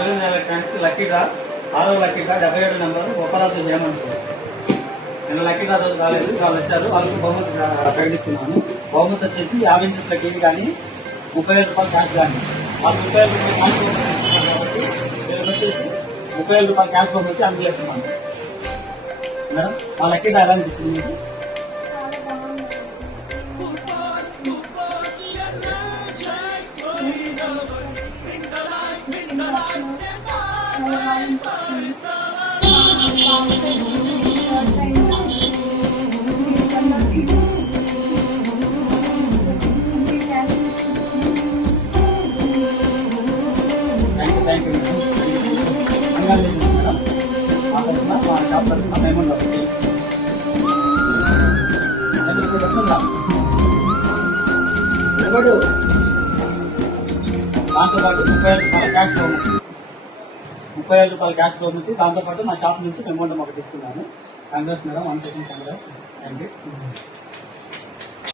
జోలిన్ electronics lucky draw 6వ lucky draw 77 number Uparaju Hemanth sir. నిన్న lucky draw రోజు రాలేదు, వాళ్ళు వచ్చారు. వాళ్ళకి బహుమతి ప్రకటిస్తున్నాను. బహుమతి వచ్చేసి 50 ఇంచెస్ లక్కీ కానీ 35 రూపాయలు క్యాష్ కానీ. వాళ్ళు 35 రూపాయలు క్యాష్ బహుమతి కాబట్టి వీళ్ళకి వచ్చేసి 35 రూపాయలు క్యాష్ బహుమతి అందులేస్తున్నాను మేడం. ఆ లక్కీ డ్రా ఎలా అనిపించింది మీకు? Thank you madam. Congratulations madam. మా తరఫున మా షాప్ తరఫున పేమెంట్ వస్తుంది. దాంతోపాటు 35 రూపాయల క్యాష్ బహుమతి, 35 రూపాయల క్యాష్ బహుమతి. దాంతోపాటు మా షాప్ నుంచి అమౌంట్ మాకు ఇస్తున్నాను. Congrats madam. 1 second congrats. Thank you.